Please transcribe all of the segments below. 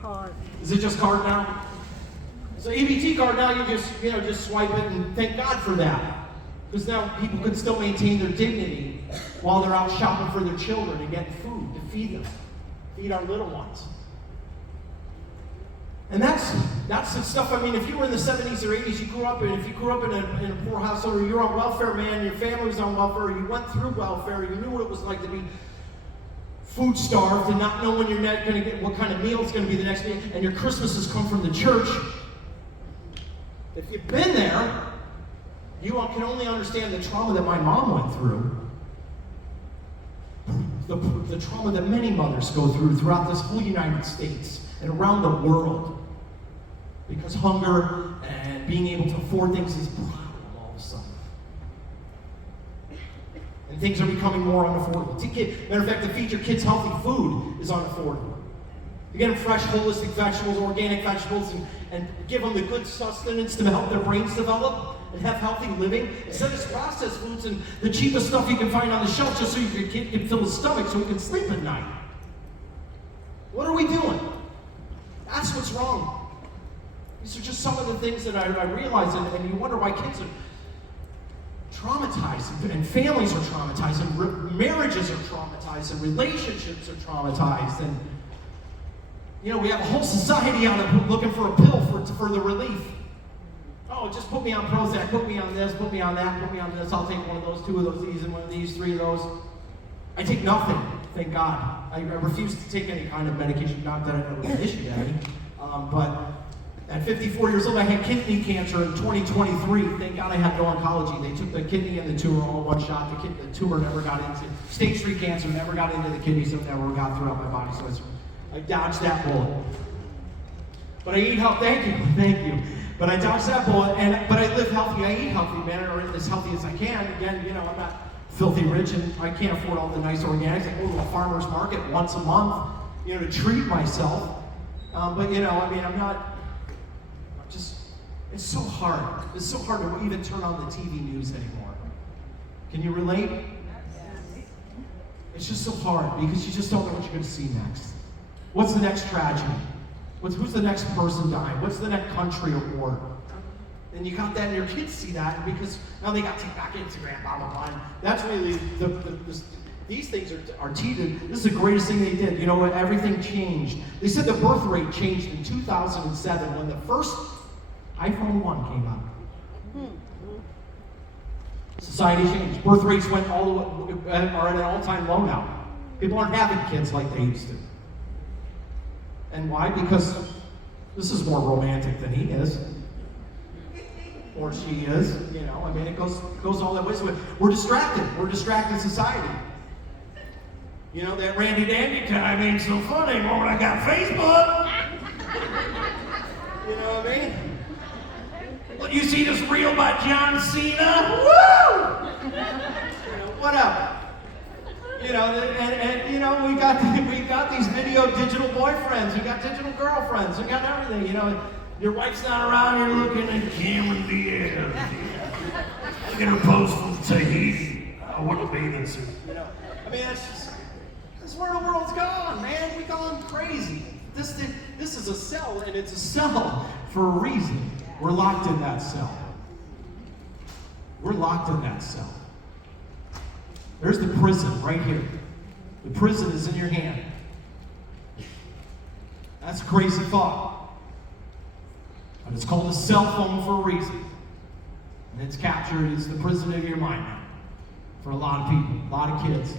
Card. Is it just card now? So EBT card now, you just swipe it and thank God for that. Because now people can still maintain their dignity while they're out shopping for their children and getting food to feed them. Feed our little ones. And that's the stuff. I mean, if you were in the 70s or 80s, if you grew up in a poor household, or you're on welfare, man, your family was on welfare, or you went through welfare, you knew what it was like to be food starved and not know when you're going to get, what kind of meal it's going to be the next meal, and your Christmases come from the church. If you've been there, you can only understand the trauma that my mom went through. The trauma that many mothers go throughout this whole United States and around the world. Because hunger and being able to afford things is a problem all of a sudden. And things are becoming more unaffordable. Matter of fact, to feed your kids healthy food is unaffordable. You get them fresh, holistic vegetables, organic vegetables, and give them the good sustenance to help their brains develop and have healthy living. Instead of processed foods and the cheapest stuff you can find on the shelf just so your kid can fill his stomach so he can sleep at night. What are we doing? That's what's wrong. These are just some of the things that I realize, and you wonder why kids are traumatized, and families are traumatized, and marriages are traumatized, and relationships are traumatized, and we have a whole society out looking for a pill for the relief. Oh, just put me on Prozac, put me on this, put me on that, put me on this. I'll take one of those, two of those, these, and one of these, three of those. I take nothing, thank God. I refuse to take any kind of medication, not that I know it's an issue to any. But at 54 years old, I had kidney cancer in 2023. Thank God I had no oncology. They took the kidney and the tumor all in one shot. The tumor never got into, stage 3 cancer never got into the kidney, so it never got throughout my body. So I dodged that bullet. But I eat healthy, thank you. But I dodged that bullet, but I live healthy, I eat healthy, man, or as healthy as I can. Again, I'm not filthy rich, and I can't afford all the nice organics. I go to a farmer's market once a month, to treat myself. But I'm not, it's so hard. It's so hard to even turn on the TV news anymore. Can you relate? It's just so hard because you just don't know what you're going to see next. What's the next tragedy? Who's the next person dying? What's the next country or war? And you got that, and your kids see that because now they got TikTok, Instagram, blah, blah, blah. And that's really these things are teetered. This is the greatest thing they did. You know what? Everything changed. They said the birth rate changed in 2007 when the first iPhone 1 came out. Society changed. Birth rates went are at an all-time low now. People aren't having kids like they used to. And why? Because this is more romantic than he is. Or she is, it goes all that way. So we're distracted. We're a distracted society. That Randy Dandy time ain't so funny when I got Facebook. You know what I mean? Well, you see this reel by John Cena? Woo! What up? We got these video digital boyfriends, we got digital girlfriends, we got everything. Your wife's not around, you're looking at Cameron Diaz. Look at her pose from Tahiti. I want a bathing suit. That's where the world's gone, man. We've gone crazy. This is a cell, and it's a cell for a reason. We're locked in that cell. We're locked in that cell. There's the prison right here. The prison is in your hand. That's a crazy thought. But it's called a cell phone for a reason. And it's captured, it's the prison of your mind now. For a lot of people, a lot of kids.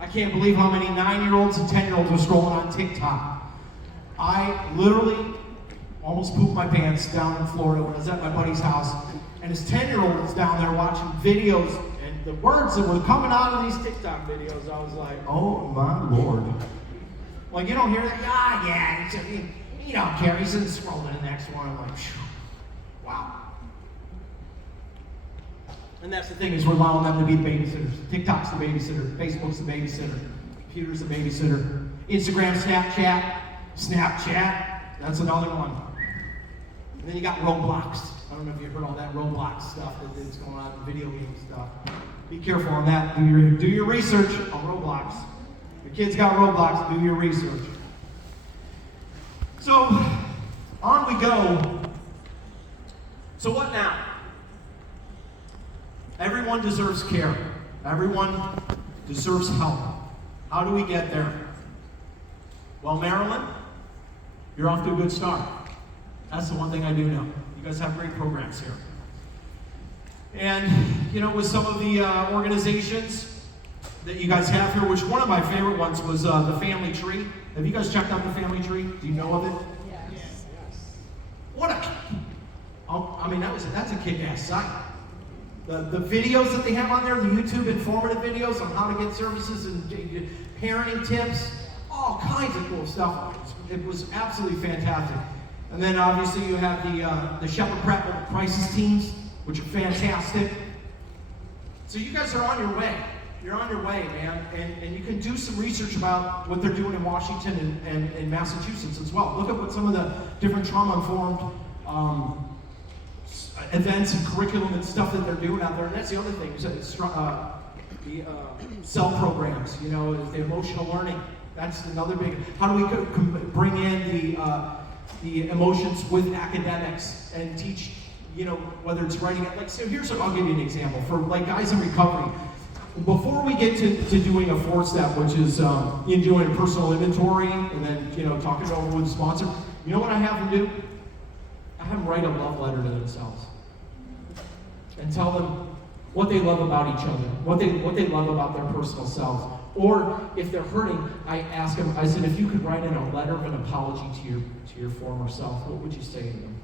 I can't believe how many 9-year-olds and 10-year-olds are scrolling on TikTok. I literally almost pooped my pants down in Florida when I was at my buddy's house. And his 10-year-old was down there watching videos, and the words that were coming out of these TikTok videos, I was like, oh my Lord. Like, you don't hear that? Yeah, he don't care. He's in scroll to the next one. I'm like, phew, wow. And that's the thing, is we're allowing them to be the babysitters. TikTok's the babysitter. Facebook's the babysitter. Computer's the babysitter. Instagram, Snapchat, that's another one. And then you got Roblox. I don't know if you've heard all that Roblox stuff that's going on, video game stuff. Be careful on that. Do your research on Roblox. Your kids got Roblox, do your research. So, on we go. So what now? Everyone deserves care. Everyone deserves help. How do we get there? Well, Maryland, you're off to a good start. That's the one thing I do know. You guys have great programs here. And, with some of the organizations that you guys have here, which one of my favorite ones was the Family Tree. Have you guys checked out the Family Tree? Do you know of it? Yes. What a... that's a kick-ass site. The videos that they have on there, the YouTube informative videos on how to get services and parenting tips, all kinds of cool stuff. It was absolutely fantastic. And then obviously you have the Shepherd Prep crisis teams, which are fantastic. So you guys are on your way. You're on your way, man. And you can do some research about what they're doing in Washington and in Massachusetts as well. Look at what some of the different trauma-informed events and curriculum and stuff that they're doing out there. And that's the other thing, the cell programs, the emotional learning. That's another big, how do we bring in the emotions with academics and teach, whether it's writing it. I'll give you an example. For guys in recovery, before we get to doing a 4-step, which is doing a personal inventory and then, talking it over with the sponsor, you know what I have them do? I have them write a love letter to themselves and tell them what they love about each other, what they love about their personal selves. Or if they're hurting, I ask them, I said, if you could write in a letter of an apology to your former self, what would you say to them?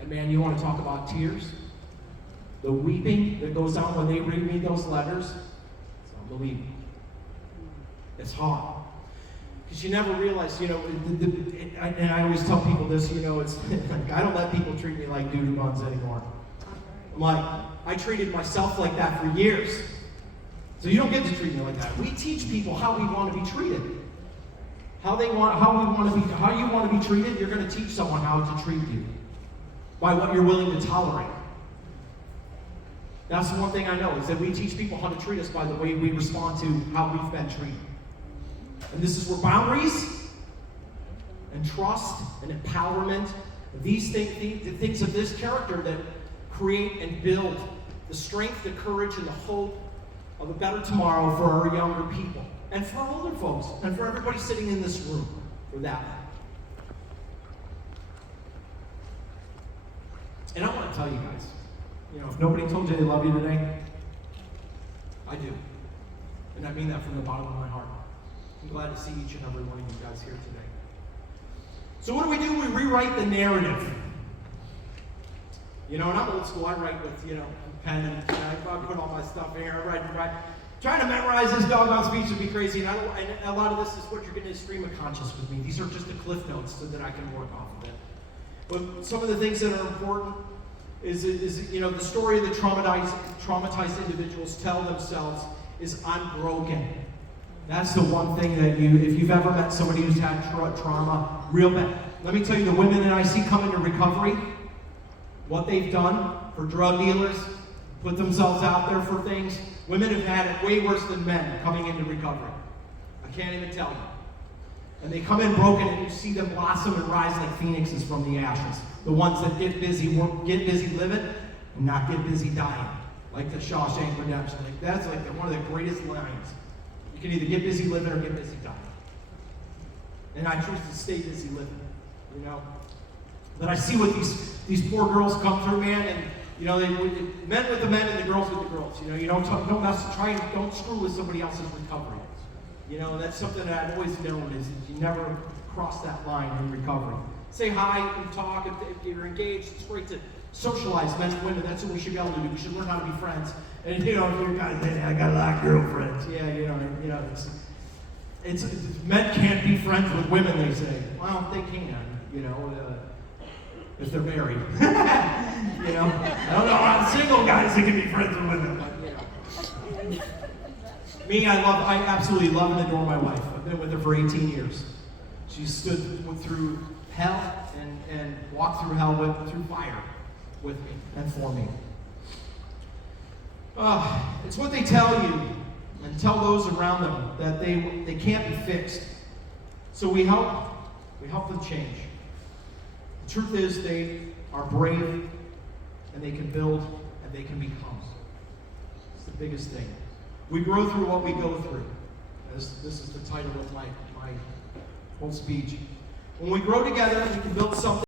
And man, you want to talk about tears? The weeping that goes on when they read me those letters, it's unbelievable. It's hard. Because you never realize, and I always tell people this, it's I don't let people treat me like doo-doo buns anymore. I'm like, I treated myself like that for years. So you don't get to treat me like that. We teach people how we want to be treated. How you want to be treated, you're going to teach someone how to treat you. By what you're willing to tolerate. That's the one thing I know, is that we teach people how to treat us by the way we respond to how we've been treated. And this is where boundaries and trust and empowerment, these things, the things of this character that create and build the strength, the courage, and the hope of a better tomorrow for our younger people, and for our older folks, and for everybody sitting in this room, for that matter. And I want to tell you guys, if nobody told you they love you today, I do. And I mean that from the bottom of my heart. I'm glad to see each and every one of you guys here today. So what do? We rewrite the narrative. And I'm old school. I write with, a pen and I put all my stuff here. I write. Trying to memorize this doggone speech would be crazy. And a lot of this is what you're getting is stream of conscious with me. These are just the cliff notes so that I can work off of it. But some of the things that are important is the story of the traumatized individuals tell themselves is, I'm broken. That's the one thing that if you've ever met somebody who's had trauma, real bad. Let me tell you, the women that I see come into recovery, what they've done for drug dealers, put themselves out there for things. Women have had it way worse than men coming into recovery. I can't even tell you. And they come in broken, and you see them blossom and rise like phoenixes from the ashes. The ones that get busy living, and not get busy dying, like the Shawshank Redemption. That's one of the greatest lines. You can either get busy living or get busy dying. And I choose to stay busy living. But I see what these poor girls come through, man, and men with the men and the girls with the girls. Don't screw with somebody else's recovery. That's something that I've always known is that you never cross that line in recovery. Say hi and talk. If you're engaged, it's great to socialize, men and women. That's what we should be able to do. We should learn how to be friends. And if you're guys saying, I got a lot of girlfriends. Yeah, it's men can't be friends with women, they say. Well, they can, if they're married. I don't know about single guys that can be friends with women, but Me, I absolutely love and adore my wife. I've been with her for 18 years. She stood through hell and walked through hell through fire with me and for me. It's what they tell you and tell those around them, that they can't be fixed. So we help We help them change. The truth is they are brave, and they can build, and they can become. It's the biggest thing. We grow through what we go through. This is the title of my whole speech. When we grow together, we can build something